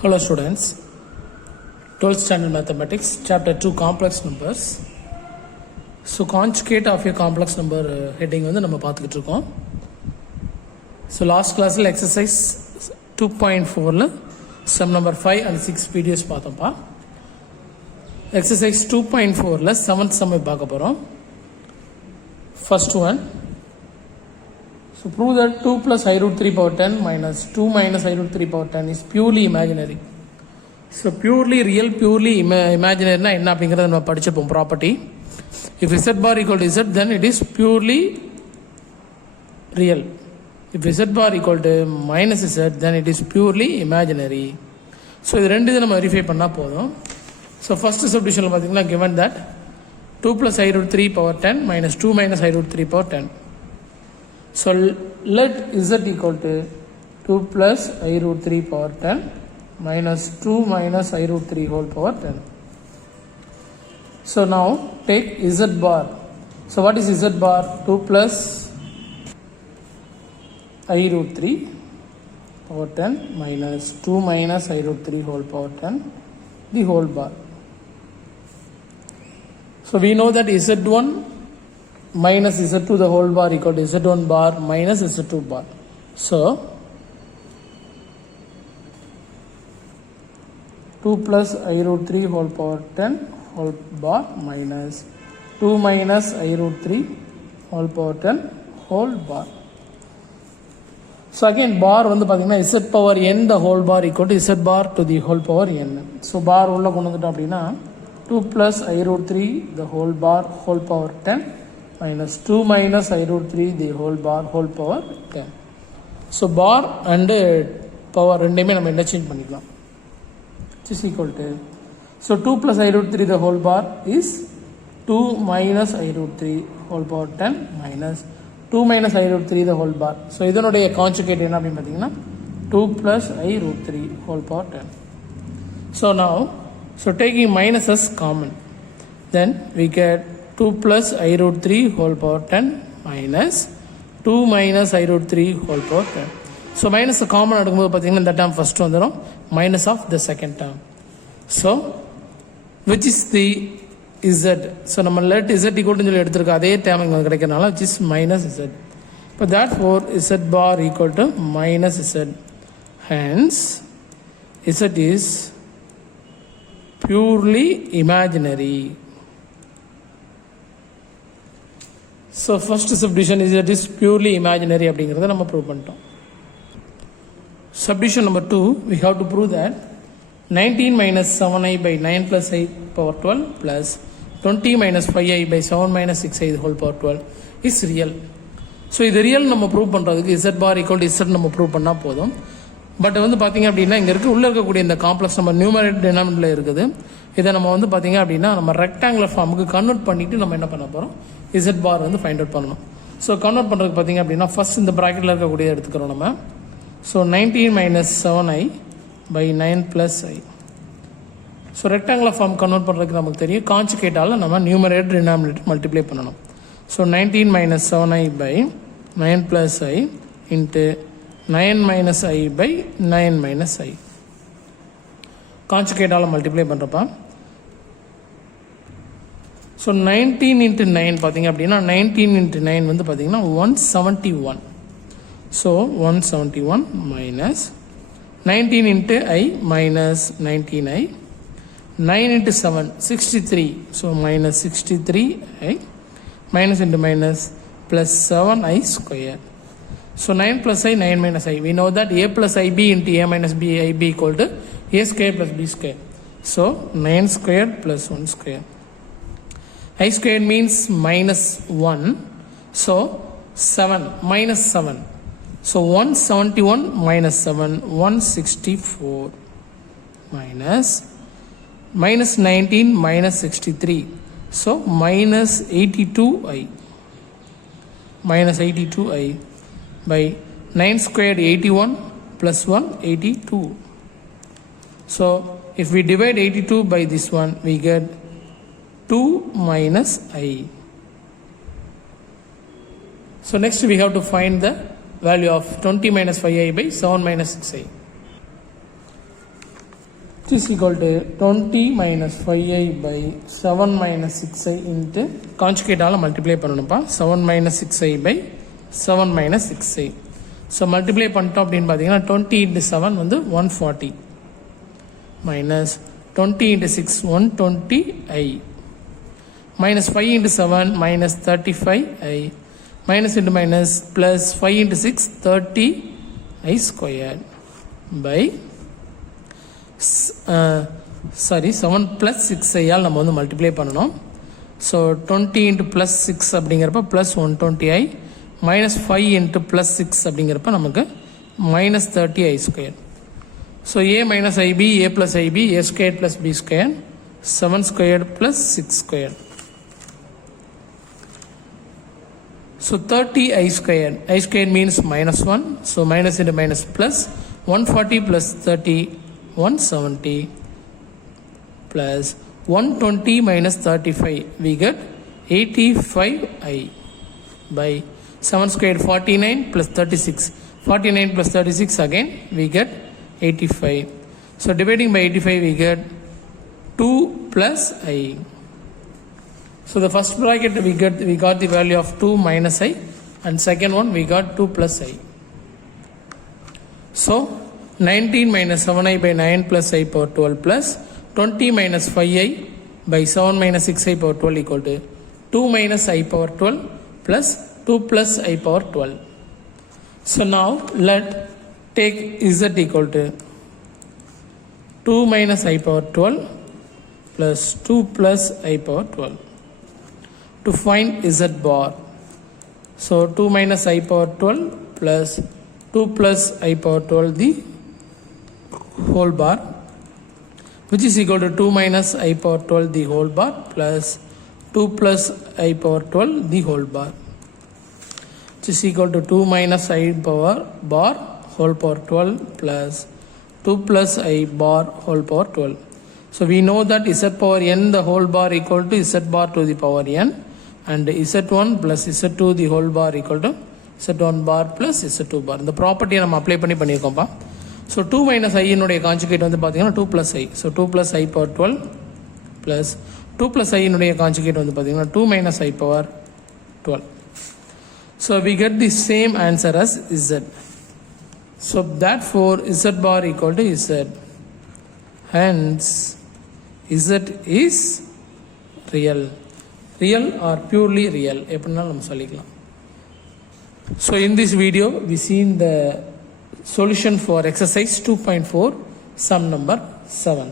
Hello students, 12th standard mathematics, chapter 2 complex numbers. So conjugate of a complex number heading வந்து நம்ம பார்த்துக்கிட்டு இருக்கோம். So last classல exercise 2.4ல sum number 5 and 6 videos பார்த்தோம்ப்பா. Exercise 2.4ல 7th sum பார்க்க போகிறோம். First one, so prove that 2 plus I root 3 power 10 minus 2 minus I root 3 power 10 is purely imaginary. So purely real, purely imaginary na enna அப்படிங்கறத நம்ம படிச்சோம் property. If z bar equal to z, then it is purely real. If z bar equal to minus z, then it is purely imaginary. So இது ரெண்டு இதை நம்ம வெரிஃபை பண்ணால் போதும். So first subdivisionல பார்த்தீங்கன்னா given that 2 plus I root 3 power 10 minus 2 minus I root 3 power 10. So let z equal to 2 plus I root 3 power 10 minus 2 minus I root 3 whole power 10. So now take z bar. So what is z bar? 2 plus I root 3 power 10 minus 2 minus I root 3 whole power 10, the whole bar. So we know that z1 minus z2 the whole bar equal to z1 bar minus z2 bar. So 2 plus I root 3 whole power 10 whole bar minus 2 minus I root 3 whole power 10 whole bar. So again bar வந்து பார்த்தீங்கன்னா z power n the whole bar equal to z bar to the whole power n. So bar உள்ள கொண்டு வந்துட்டோம் அப்படின்னா 2 plus I root 3 the whole bar whole power 10 minus 2 minus I root 3 the whole bar whole power 10. So bar and power ரெண்டையுமே நம்ம interchange பண்ணிக்கலாம். Which is equal to, so 2 plus I root 3 the whole bar is 2 minus I root 3 whole power 10 minus 2 minus I root 3 the whole bar. So இதனுடைய conjugate என்ன அப்படின்னு பார்த்தீங்கன்னா 2 plus I root 3 whole power 10. So now, so taking minus as common, then we get 2 plus I root 3 whole power 10 minus 2 minus I root 3 whole power 10. So minus common எடுக்கும்போது பார்த்தீங்கன்னா இந்த term first வந்துடும் minus of the second term. So which is the z? So நம்ம let z equal to சொல்லி எடுத்திருக்க அதே term இங்கே கிடைக்கிறனால which is minus z. But therefore z bar equal to minus z. Hence z is purely imaginary. So first subdivision is that is purely imaginary அப்படிங்கிறத நம்ம ப்ரூவ் பண்ணிட்டோம். Subdivision number 2, we have to prove that 19 minus 7i by 9 plus I power 12 plus 20 minus 5i by 7 minus 6i the whole power 12 is real. So இது ரியல் நம்ம ப்ரூவ் பண்ணுறதுக்கு z bar equal to z நம்ம ப்ரூவ் பண்ணால் போதும். பட் வந்து பார்த்தீங்க அப்படின்னா இங்கே உள்ளே இருக்கக்கூடிய இந்த காம்ப்ளெக்ஸ் நம்ம நியூமரேட்டர் டினாமினேட்டரில் இருக்குது. இதை நம்ம வந்து பார்த்தீங்க அப்படின்னா நம்ம ரெக்டாங்குலர் ஃபார்முக்கு கன்வெர்ட் பண்ணிவிட்டு நம்ம என்ன பண்ண போகிறோம், z bar வந்து ஃபைண்ட் அவுட் பண்ணணும். ஸோ கன்வெர்ட் பண்ணுறதுக்கு பார்த்தீங்க அப்படின்னா ஃபர்ஸ்ட் இந்த ப்ராக்கெட்டில் இருக்கக்கூடிய எடுத்துக்கிறோம் நம்ம. So 19 minus 7i by 9 plus I. So rectangular form convert பண்ணுறதுக்கு நமக்கு தெரியும் கான்ஜுகேட்டால் நம்ம நியூமரேட்டர் டினாமினேட்டர் மல்டிப்ளை பண்ணணும். So 19 minus 7i by 9 plus I into 9 minus I by 9 minus I. கான்ஜுகேட்டால் மல்டிப்ளை பண்ணுறப்பா ஸோ 19 into 9 பார்த்தீங்க அப்படின்னா 19 into 9 வந்து பார்த்தீங்கன்னா 171. So 171 minus 19 into I minus 19i, 9 into 7 63, so minus 63i, minus into minus plus 7i square. So 9 plus I, 9 minus I. We know that a plus ib into a minus b ib equal to a square plus b square. So 9 square plus 1 square. I square means minus 1. So 7 minus 7. So 171 minus 7, 164 minus 19 minus 63. So minus 82i. Minus 82i by 9 squared 81 plus 1 82. So if we divide 82 by this one, we get 2 minus I. So next we have to find the value of 20 minus 5i by 7 minus 6i. which is equal to 20 minus 5i by 7 minus 6i into conjugate ஆல multiply பண்ணணும்ப்பா 7 minus 6i by 7 minus 6i. So multiply பண்ணிட்டோம் அப்படின்னு பார்த்தீங்கன்னா 20 into 7 வந்து 140 minus 20 into 6 120i minus 5 into 7 minus 35i minus into minus plus 5 into 6 30i squared by 7 plus 6i all நம்ம வந்து மல்டிப்ளை பண்ணணும். ஸோ 20 into plus 6 அப்படிங்கிறப்ப plus 120i minus 5 into plus 6 அப்படிங்கிறப்ப நமக்கு minus 30i squared. So a minus ib a plus ib a squared plus b squared 7 squared plus 6 squared. So 30i squared means minus 1. So minus into minus plus 140 plus 30 170 plus 120 minus 35 we get 85i by 7 squared 49 plus 36 49 plus 36 again we get 85. So dividing by 85 we get 2 plus i. So the first bracket we got the value of 2 minus i and second one we got 2 plus i. So 19 minus 7i by 9 plus i power 12 plus 20 minus 5i by 7 minus 6i power 12 equal to 2 minus i power 12 plus 2 plus i power 12. So now let take z equal to 2 minus i power 12 plus 2 plus i power 12 to find z bar. So 2 minus i power 12 plus 2 plus i power 12 the whole bar, which is equal to 2 minus i power 12 the whole bar plus 2 plus i power 12 the whole bar, which is equal to 2 minus i power bar whole power 12 plus 2 plus i bar whole power 12. So we know that z power n the whole bar equal to z bar to the power n and z1 plus z2 the whole bar equal to z1 bar plus z2 bar. இந்த ப்ராப்பர்ட்டியை நம்ம apply பண்ணியிருக்கோம்ப்பா. So 2 minus i இனுடைய conjugate வந்து பார்த்தீங்கன்னா 2 plus i. So 2 plus i power 12 plus 2 plus i இனுடைய conjugate வந்து பார்த்தீங்கன்னா 2 minus i power 12. So we get the same answer as z. So therefore z bar equal to z. Hence z is real. Real or purely real எப்படினாலும் நம்ம சொல்லிக்கலாம். So in this video we seen the solution for exercise 2.4 sum number 7.